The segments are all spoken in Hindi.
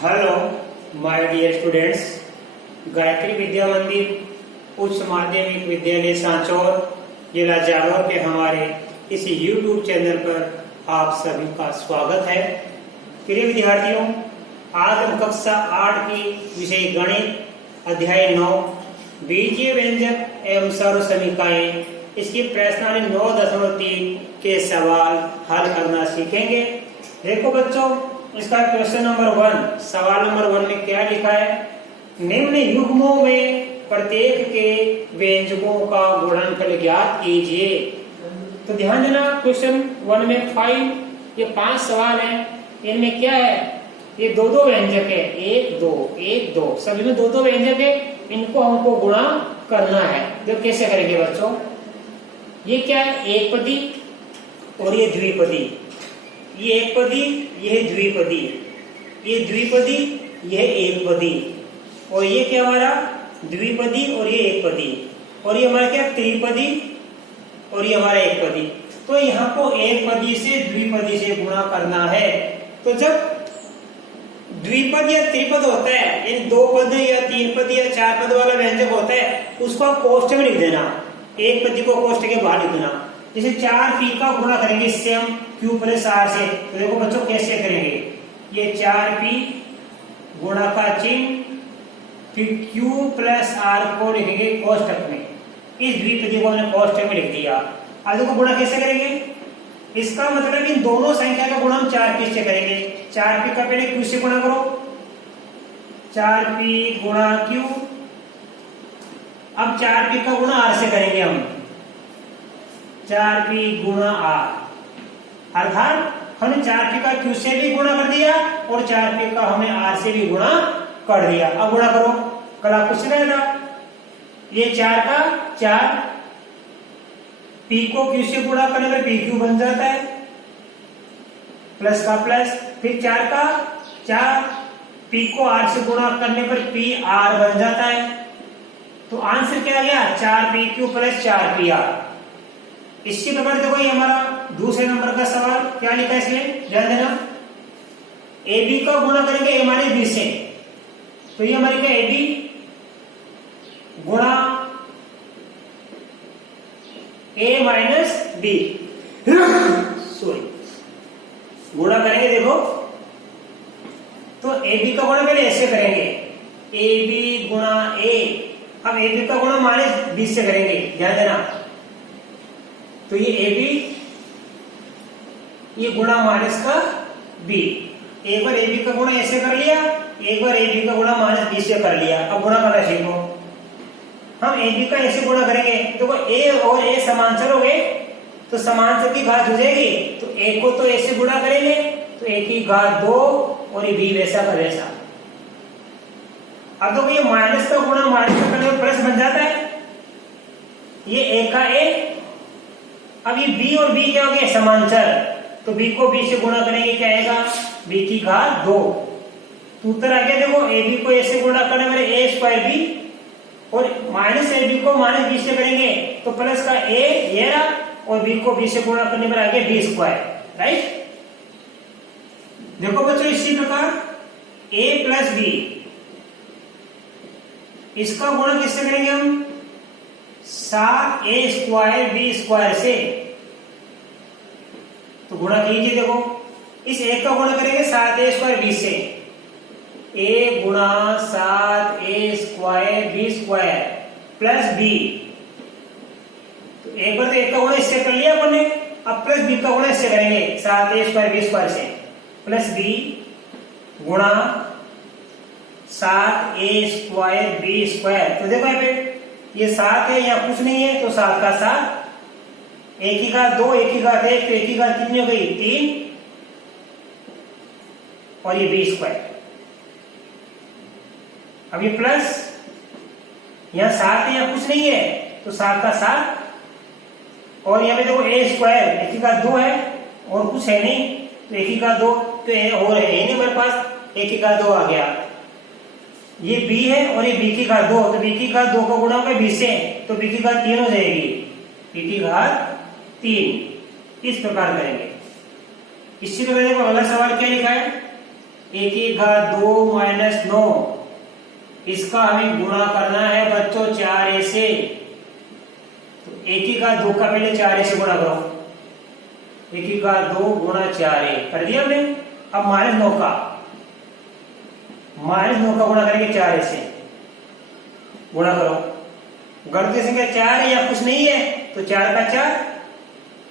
Hello my dear students, Gayatri Vidya Mandir उच्च माध्यमिक विद्यालय सांचौर जिला जालौर के हमारे इस YouTube चैनल पर आप सभी का स्वागत है। प्रिय विद्यार्थियों, आज हम कक्षा 8 की विषय गणित अध्याय 9 बीजीय व्यंजक एवं सर्व समीकरण इसकी प्रश्नावली 9.3 के सवाल हल करना सीखेंगे। देखो बच्चों, इसका क्वेश्चन नंबर 1, सवाल नंबर 1 में क्या लिखा है? निम्न युग्मों में प्रत्येक के व्यंजकों का गुणनफल ज्ञात कीजिए। तो ध्यान देना, क्वेश्चन 1 में 5 ये 5 सवाल हैं। इनमें क्या है? ये दो दो व्यंजक है, 1 2 1 2, सभी में दो दो व्यंजक है। इनको हमको गुणा करना है। तो कैसे करेंगे बच्चों? ये क्या है? एक पदी और ये द्विपदी। ये एक पदी, यह द्विपदी, ये द्विपदी, यह एक पदी, और ये क्या हमारा द्विपदी और ये एक पदी, और ये हमारा क्या त्रिपदी और ये हमारा एक पदी। तो यहाँ को एक पदी से द्विपदी से गुणा करना है। तो जब द्विपद या त्रिपद होता है, यानी 2 पद या 3 पद या 4 पद वाला व्यंजक होता है, उसको आप कोष्ठक में लिख देना। एक पदी को कोष्ठक के बाहर लिख देना। जैसे 4p का गुणा करेंगे इससे हम q प्लस r से। तो देखो बच्चों कैसे करेंगे? ये 4p गुणा का चिन्ह, फिर q प्लस r को लिखेंगे कोष्ठक में। इस द्विपदी को हमने कोष्ठक में लिख दिया। अब देखो गुणा कैसे करेंगे? इसका मतलब इन दोनों संख्या का गुणा हम 4p से करेंगे। 4p का पहले q से गुणा करो, 4p गुणा q। अब 4p का गुणा r से करेंगे हम, 4p गुणा r। अर्थात हमने 4p का q से भी गुणा कर दिया और 4p का हमने r से भी गुणा कर दिया। अब गुणा करो, कला कुछ रहेगा। ये 4 का 4, p को q से गुणा करने पर pq बन जाता है, प्लस का प्लस, फिर 4 का 4, p को r से गुणा करने पर pr बन जाता है। तो आंसर क्या आ गया? 4pq plus 4pr। इसी प्रकार देखो, ये हमारा दूसरे नंबर का सवाल क्या लिखा है इसमें, ध्यान देना। ab का गुणा करेंगे a माइनस b से। तो ये हमारी क्या ab गुणा a माइनस b सॉरी गुणा करेंगे। देखो, तो ab का गुणा पहले ऐसे करेंगे, ab गुणा a। अब ab का गुणा माइनस b से करेंगे, ध्यान देना। तो ये ab, ये गुणा माइनस का b। एक बार ab का गुणा ऐसे कर लिया, एक बार ab का गुणा माइनस b से कर लिया। अब गुणा करना सीखो। हम ab का ऐसे गुणा करेंगे, देखो a और a समांतर हो गए, तो समांतर की घात हो जाएगी। तो a को तो ऐसे गुणा करेंगे, तो a की घात 2 और ये b वैसा का वैसा। अब देखो, ये माइनस का गुणा माइनस का करने पर प्लस बन जाता है। ये a का a, अब ये b और b क्या हो गया? समांतर। तो b को b से गुणा करेंगे, क्या आएगा? b की घात 2। तो उत्तर आ गया। देखो, ab को ऐसे गुणा करने में a स्क्वायर b, और माइनस ab को माइनस b से करेंगे तो प्लस का a ये रहा, और b को b से गुणा करने पर आ गया b स्क्वायर। राइट? देखो बच्चों, इसी प्रकार a प्लस b, इसका गुणा किससे करेंगे हम? 7a स्क्वायर b स्क्वायर से। तो गुणा कीजिए। देखो, इस एक का गुणा करेंगे 7a स्क्वायर b से। a गुणा 7a square b square plus b। तो एक बार तो एक का गुणा इससे कर लिया अपन ने, अब प्लस b का गुणा इससे करेंगे 7a स्क्वायर b स्क्वायर से, प्लस b गुणा 7a स्क्वायर b स्क्वायर। तो देखो यहाँ पे ये 7 है, यहाँ कुछ नहीं है, तो 7 का 7, एक ही घात 2, एक ही घात 1, तो एक ही घात कितनी हो गई? 3, और ये b स्क्वायर। अब ये प्लस, यहाँ 7 है, यहाँ कुछ नहीं है, तो 7 का 7, और यहाँ पे देखो a स्क्वायर, एक ही घात 2 है और कुछ है नहीं, तो एक ही घात 2, तो और है नहीं हमारे पास, एक ही घात 2 आ गया। ये b है और ये b की घात 2, तो b की घात 2 का गुणा होगा b से, तो b की घात 3 हो जाएगी, b की घात 3। इस प्रकार करेंगे। इसी प्रकार देखो, अगला सवाल क्या लिखा है? ए की घात 2 माइनस 9, इसका हमें गुणा करना है बच्चों 4a से। तो ए की घात 2 का पहले 4a से गुणा करो, ए की घात 2 गुणा 4a कर दिया हमने। अब -9 का गुणा करेंगे 4a से, गुणा करो। गणितीय संख्या 4 है या कुछ नहीं है, तो 4 का 4,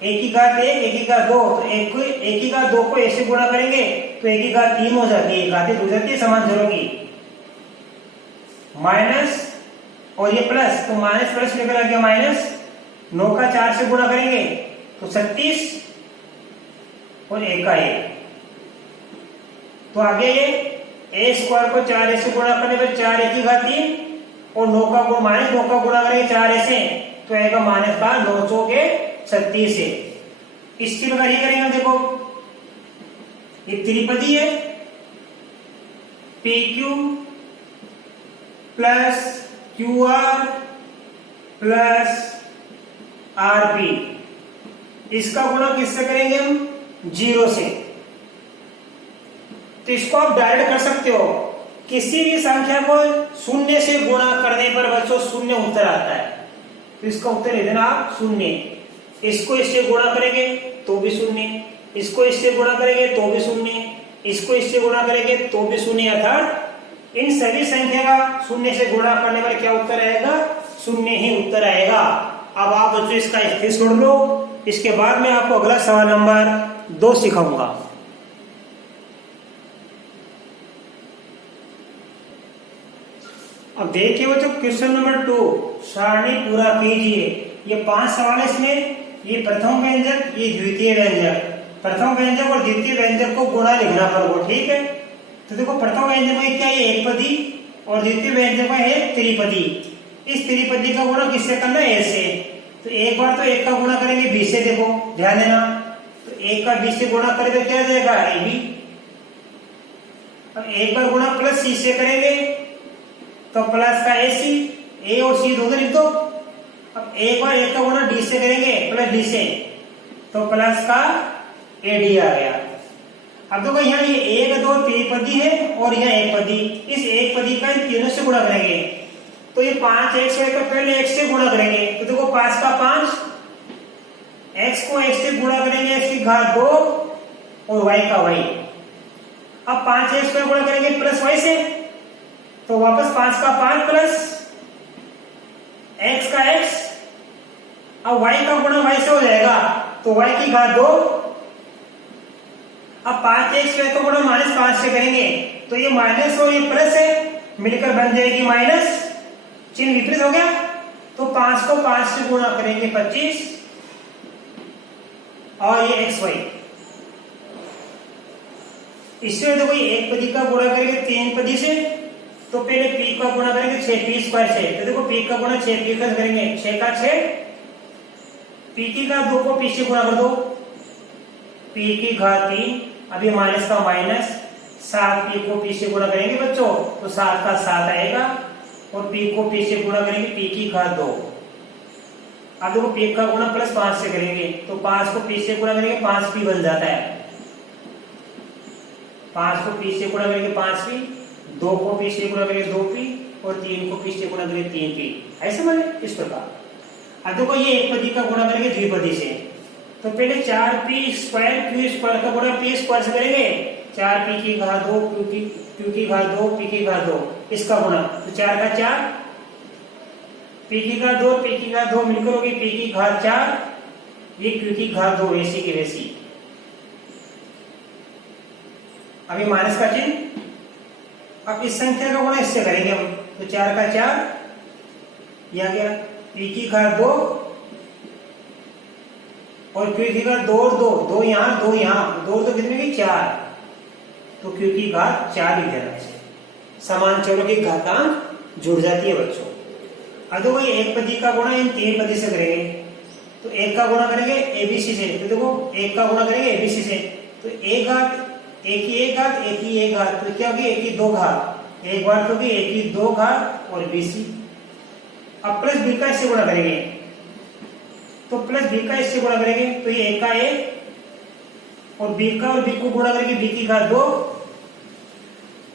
एक की घात 1, एक की घात 2, तो एक की घात 2 को ऐसे गुणा करेंगे तो एक की घात 3 हो जाती है, घातें जुड़ जाती है समान जोड़ों की। माइनस और ये प्लस, तो माइनस प्लस निकल आ गया माइनस। 9 का 4 से गुणा करेंगे तो 36 और 1 का 1, तो आगे ये a स्क्वायर को 4a से गुणा करने पर 4a की घात 3 और 9 का गुणा करेंगे 4a से, तो आएगा माइनस का 9 चौके 36 है। इस प्रकार ये करेंगे, देखो ये त्रिपदी है, PQ plus QR plus RP, इसका गुणा किससे करेंगे हम? 0 से। तो इसको आप डायरेक्ट कर सकते हो, किसी भी संख्या को शून्य से गुणा करने पर बच्चों शून्य उत्तर आता है, तो इसका उत्तर दे देना आप 0। इसको इससे गुणा करेंगे तो भी 0, इसको इससे गुणा करेंगे तो भी 0, इसको इससे गुणा करेंगे तो भी 0, अर्थात इन सभी संख्या का शून्य से गुणा करने पर क्या उत्तर आएगा? 0 ही उत्तर आएगा। अब आप बच्चों इसका स्थिति छोड़ लो, इसके बाद मैं आपको अगला सवाल नंबर 2 सिखाऊंगा। अब देखिए बच्चों क्वेश्चन नंबर 2, सारणी पूरा कीजिए। ये 5 सवाल है इसमें, ये प्रथम व्यंजक, ये द्वितीय व्यंजक, प्रथम व्यंजक और द्वितीय व्यंजक को गुणा लिखना पड़ेगा, ठीक है। तो देखो प्रथम व्यंजक में क्या है? एक पदी, और द्वितीय व्यंजक में है त्रिपदी। इस त्रिपदी का गुणा किससे करना है? ऐसे। तो एक बार तो 1 का गुणा करेंगे 20 से, देखो ध्यान देना, तो 1 का 20 से गुणा करेंगे क्या जाएगा? AB। अब एक बार गुणा प्लस C से करेंगे तो प्लस का AC, A और C दोनों लिख दो। अब एक बार 1 का गुणा D से करेंगे प्लस D से, तो प्लस का AD आ गया। अब देखो यहाँ ये 1 2 त्रिपदी है और यहाँ एक पदी, इस एक पदी का इन तीनों से गुणा करेंगे, तो ये 5x का पहले x से गुणा करेंगे, तो देखो 5 का 5, x को x से गुणा करेंगे x की घात 2 और y का y। अब 5x से गुणा करेंगे प्लस y से, तो वापस 5 का 5 प्लस x का x, अब y का गुणा y से हो जाएगा, तो y की घात 2। अब 5x का गुणा -5 से करेंगे, तो ये माइनस और ये प्लस है, मिलकर बन जाएगी माइनस, चिन्ह विपरीत हो गया, तो 5 को 5 से गुणा करेंगे 25 और ये xy। इससे देखो ये एक पदी का गुणा करेंगे 3 पदी से, तो पहले p का गुणा करेंगे 6p स्क्वायर से, तो देखो p का गुणा 6p का करेंगे, 6 का 6, p की घात 2 को p से गुणा कर दो, p की घात 3, अभी माइनस का माइनस, 7p को p से गुणा करेंगे बच्चों, तो 7 का 7 आएगा, और p को p से गुणा करेंगे p की घात 2। अब देखो p का गुणा प्लस 5 से करेंगे, तो 5 को p से गुणा करेंगे 5p बन जाता है, 5 को p से गुणा करेंगे 5p, 2 को p से गुणा करेंगे 2p, और 3 को p से गुणा करेंगे 3p, ऐसे बने इस प्रकार। अब देखो ये एक पदी का गुणा करेंगे द्विपदी से, तो पहले 4p स्क्वायर q स्क्वायर का गुणा p स्क्वायर से करेंगे, 4p की घात 2 q की घात 2 p की घात 2, इसका गुणा, तो 4 का 4, p की घात 2 p की घात 2 मिलकर होगी p की घात 4, ये q की घात 2 ऐसी की वैसी। अभी माइनस का चिन्ह, अब इस संख्या का गुणा इससे करेंगे हम, तो 4 का 4, यह गया p की घात 2 और q की घात 2 और 2, 2 यहाँ 2 यहाँ, 2 तो कितने की 4, तो q की घात 4 लिख देना है। समान चरों की घातांक जुड़ जाती है बच्चों। अब देखो ये एक पदी का गुणा इन 3 पदी से करेंगे, तो 1 का गुणा करेंगे ABC से, तो देखो 1 का गुणा करेंगे ABC से, तो एक घात, एक ही एक घात, एक ही एक घात, तो क्या होगी? एक ही 2 घात, एक बार तो होगी एक ही 2 घात और BC। अब प्लस b का इससे गुणा करेंगे, तो प्लस b का इससे गुणा करेंगे, तो ये 1 का 1 और b का और b को गुणा करेंगे b की घात 2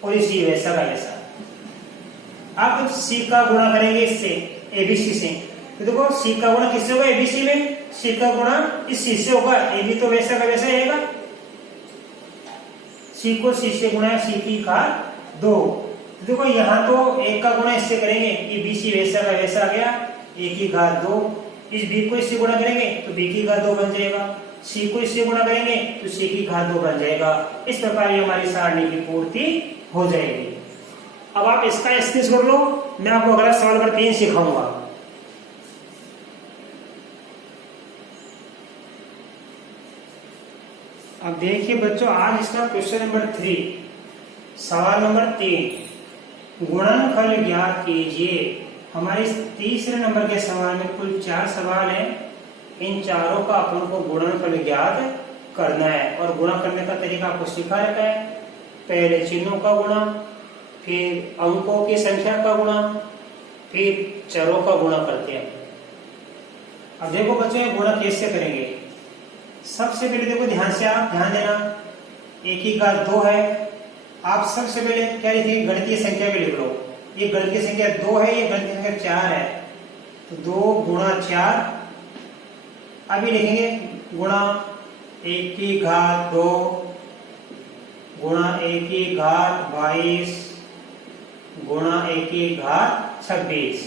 और इसी वैसा का वैसा। अब सी का गुणा करेंगे इससे, एबीसी से, तो देखो सी का गुणा किससे होगा, एबीसी में, सी का गुणा इस सी से होगा, एबी तो वैसा का वैसा रहेगा, सी को सी से गुणा, सी की घात 2। देखो यहाँ तो एक का गुणा इससे करेंगे, ये बी सी वैसा का वैसा आ गया, ए की घात 2, इस बी को इससे गुणा करेंगे तो बी की घात 2 बन जाएगा, सी को इससे गुणा करेंगे तो सी की घात 2 बन जाएगा। इस प्रकार ये हमारी सारणी की पूर्ति हो जाएगी। अब आप इसका स्केच कर लो, मैं आपको अगला सवाल नंबर 3 सिखाऊंगा। अब देखिए बच्चों, आज इसका क्वेश्चन नंबर 3, सवाल नंबर 3, गुणनफल ज्ञात कीजिए। हमारे तीसरे नंबर के सवाल में कुल 4 सवाल हैं, इन चारों का अपन को गुणनफल ज्ञात करना है। और गुणा करने का तरीका आपको सिखा रखा है, पहले चिन्हों का गुणा, फिर अंकों की संख्या का गुणा, फिर चरों का गुणा करते हैं। अब देखो बच्चों, ये गुणा कैसे करेंगे। सबसे पहले देखो, ध्यान से आप ध्यान देना, एक ही घात 2 है। आप सबसे पहले क्या लिखेंगे, गणितीय संख्या भी लिख लो। ये गणितीय संख्या 2 है, ये गणितीय संख्या 4 है, तो 2 गुणा 4। अभी लिखेंगे गुणा 1 की घात 2 गुणा 1 की घात 22 गुणा 1 की घात 26।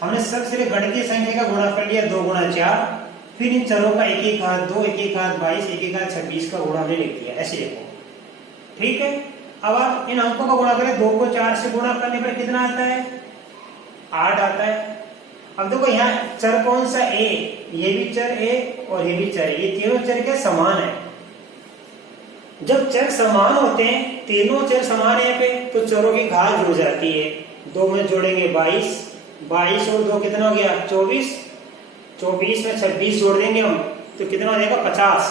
हमने सबसे पहले गणितीय संख्या का गुणा कर लिया, 2 गुणा 4, फिर इन चरों का 1 की घात 2, 1 की घात 22, 1 की घात 26 का गुणा हमने लिख दिया, ऐसे लिखो, ठीक है। अब आप इन अंकों का गुणा करें, 2 को 4 से गुणा करने पर कितना आता है, 8 आता है। अब देखो यहाँ चर कौन सा, ए, ये भी चर ए और ये भी चर, ये तीनों चर के समान है। जब चर समान होते हैं, तीनों चर समान है पे, तो चरों की घात जुड़ जाती है। 2 में जोड़ेंगे 22, 22 और 2 कितना हो गया, 24, 24 में 26 जोड़ देंगे हम तो कितना हो जाएगा, 50।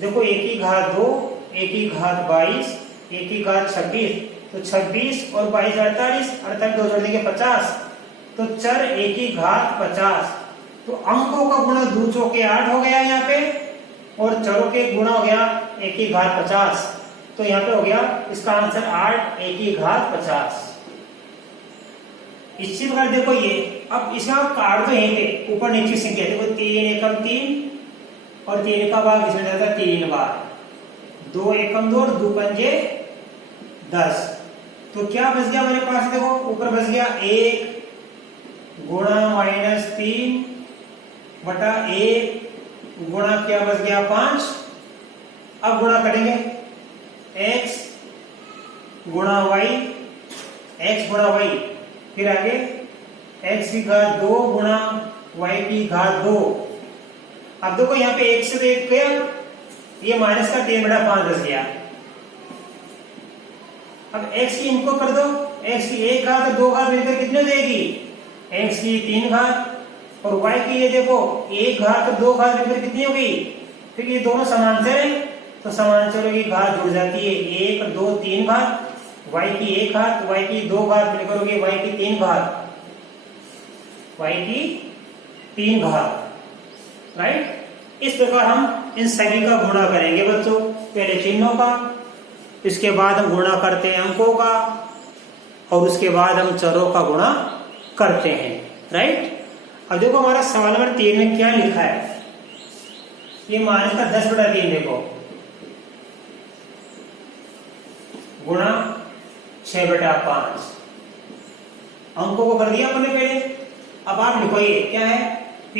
देखो 1 की घात 2, 1 की घात 22, 1 की घात 26, तो 26 और 22 48, 48 2 जोड़ देंगे 50, तो चर 1 की घात 50। तो अंकों का गुणा 2 चौके 8 हो गया यहाँ पे, और चरों के गुणा हो गया 1 की घात 50। तो यहाँ पे हो गया इसका आंसर 8, 1 की घात 50। इसी प्रकार देखो ये, अब इसका काट दो यहीं पे, ऊपर नीचे संख्या देखो, 3 एकम 3 और 3 का भाग इसमें जाता है 3 बार, 2 एकम 2 और 2 पंजे 10। तो क्या बच गया हमारे पास, देखो ऊपर बच गया 1 गुणा -3 बटा 1 गुणा क्या बच गया 5। अब गुणा करेंगे x गुणा y, x गुणा y, फिर आगे x की घात 2 गुणा y की घात 2। अब देखो यहाँ पे 1 से तो 1 गया, ये माइनस का 3 बटा 5 बच गया। अब x की इनको कर दो, x की 1 घात और 2 घात मिलकर कितनी हो जाएगी, x की 3 घात, और y की ये देखो 1 घात और 2 घात मिलकर कितनी हो गई। फिर ये दोनों समांतर है, तो समांतरों की घात जुड़ जाती है, 1 2 3 घात, y की 1 घात, y की 2 घात मिलकर होगी y की 3 घात, y की 3 घात, राइट। इस प्रकार हम इन सभी का गुणा करेंगे बच्चों, पहले चिन्हों का, इसके बाद हम गुणा करते हैं अंकों का, और उसके बाद हम चरों का गुणा करते हैं, राइट। अब देखो हमारा सवाल नंबर 3 में क्या लिखा है, ये माइनस का 10 बटा 3 देखो, गुणा 6 बटा 5। अंकों को कर दिया अपने पहले। अब आप लिखो ये क्या है, P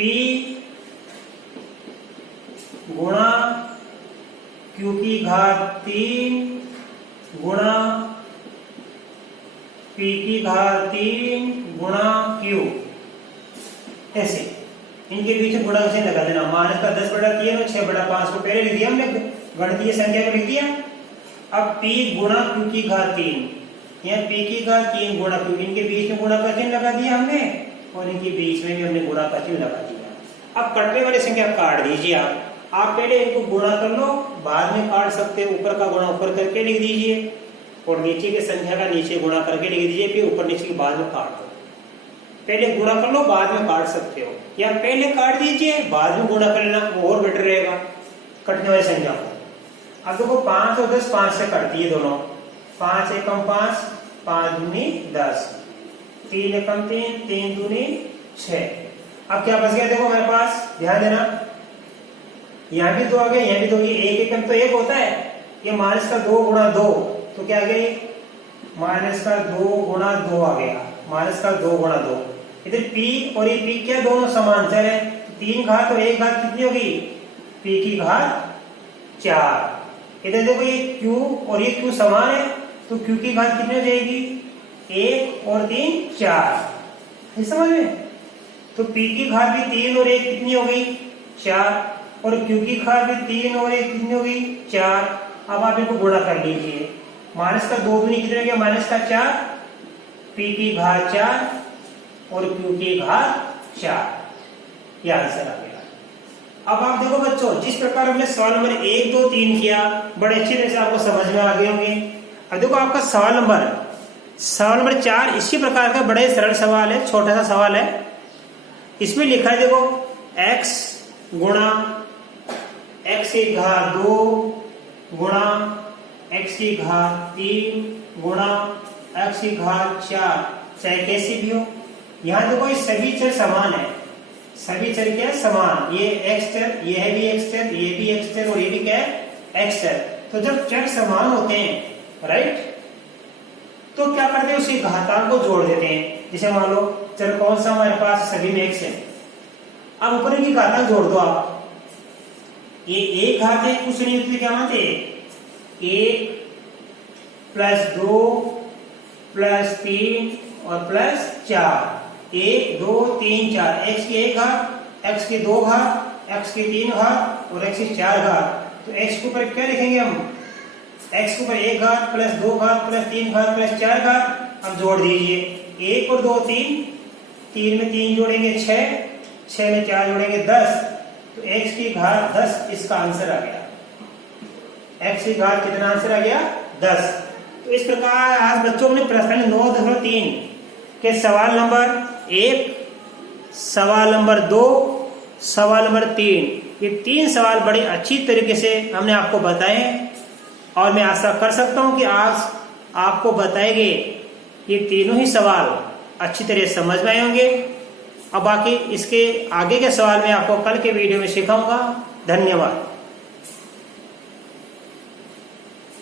गुणा Q की घात 3 गुणा P की घात 3 गुणा Q, ऐसे इनके बीच में गुणा का चिन्ह लगा देना। माइनस का 10 बटा 3 और 6 बटा 5 को पहले लिख दिया हमने, गणितीय संख्या को लिख दिया। अब P गुणा Q की घात 3, यहाँ P की घात 3 गुणा Q, इनके बीच में गुणा का चिन्ह लगा दिया हमने, और इनके बीच में भी हमने गुणा का चिन्ह लगा दिया। अब कटने वाली संख्या काट दीजिए आप पहले इनको गुणा कर लो, बाद में काट सकते हो। ऊपर का गुणा ऊपर करके लिख दीजिए, और नीचे की संख्या का नीचे गुणा करके लिख दीजिए, फिर ऊपर नीचे के बाद में काट दो। पहले गुणा कर लो, बाद में काट सकते हो, या पहले काट दीजिए बाद में गुणा कर लेना, वो और बेटर रहेगा कटने वाली संख्या को। अब देखो 5 और 10 5 से कटती है दोनों, 5 एकम 5, 5 दूनी 10, 3 एकम 3, 3 दूनी 6। अब क्या बच गया देखो मेरे पास, ध्यान देना, यहाँ भी 2 आ गया, यहाँ भी 2, ये 1 एकम तो 1 होता है, ये माइनस का 2 गुणा 2, तो क्या आ गया, माइनस का 2 गुणा 2 आ गया, माइनस का 2 गुणा 2। इधर p और ये p क्या दोनों समांतर है, 3 घात और 1 घात कितनी होगी, p की घात 4। इधर देखो ये q और ये q समान है, तो q की घात कितनी हो जाएगी, 1 और 3 4। ये समझ में, तो p की घात भी 3 और 1 कितनी हो गई, 4, और q की घात भी 3 और 1 कितनी हो गई, 4। अब आप इनको गुणा कर लीजिए, माइनस का 2 दूनी कितने हो गया, माइनस का 4, p की घात 4 और q की घात 4, यह आंसर आ गया। अब आप देखो बच्चों, जिस प्रकार हमने सवाल नंबर 1, 2, 3 किया, बड़े अच्छी तरह से आपको समझ में आ गए होंगे। अब देखो आपका सवाल नंबर 4 इसी प्रकार का बड़ा ही सरल सवाल है, छोटा सा सवाल है। इसमें लिखा है देखो, x गुणा x की घात 2 गुणा x की घात 3 गुणा x की घात 4, चाहे कैसी भी हो। यहाँ देखो ये सभी चर समान है, सभी चर क्या है, समान, ये x चर, ये है भी x चर, ये भी x चर और ये भी क्या है, x चर। तो जब चर समान होते हैं, राइट, तो क्या करते हैं, उसी घातांक को जोड़ देते हैं। जैसे मान लो चर कौन सा हमारे पास, सभी में x है, अब ऊपर की घातांक जोड़ दो आप, ये एक घात है, कुछ नहीं होती, क्या मानते, 1 प्लस 2 प्लस 3 और प्लस 4, 1 2 3 4, x की 1 घात, x की 2 घात, x की 3 घात और x की 4 घात। तो x के ऊपर क्या लिखेंगे हम, x के ऊपर 1 घात प्लस 2 घात प्लस 3 घात प्लस 4 घात। अब जोड़ दीजिए, 1 और 2 3, 3 में 3 जोड़ेंगे 6, 6 में 4 जोड़ेंगे 10, तो x की घात 10 इसका आंसर आ गया। x की घात कितना आंसर आ गया, 10। तो इस प्रकार आज बच्चों ने प्रश्न 9.3 के सवाल नंबर 1, सवाल नंबर 2, सवाल नंबर 3, ये 3 सवाल बड़े अच्छी तरीके से हमने आपको बताए हैं, और मैं आशा कर सकता हूं कि आज आपको बताए गए ये तीनों ही सवाल अच्छी तरह समझ में आए होंगे। अब बाकी इसके आगे के सवाल मैं आपको कल के वीडियो में सिखाऊंगा। धन्यवाद।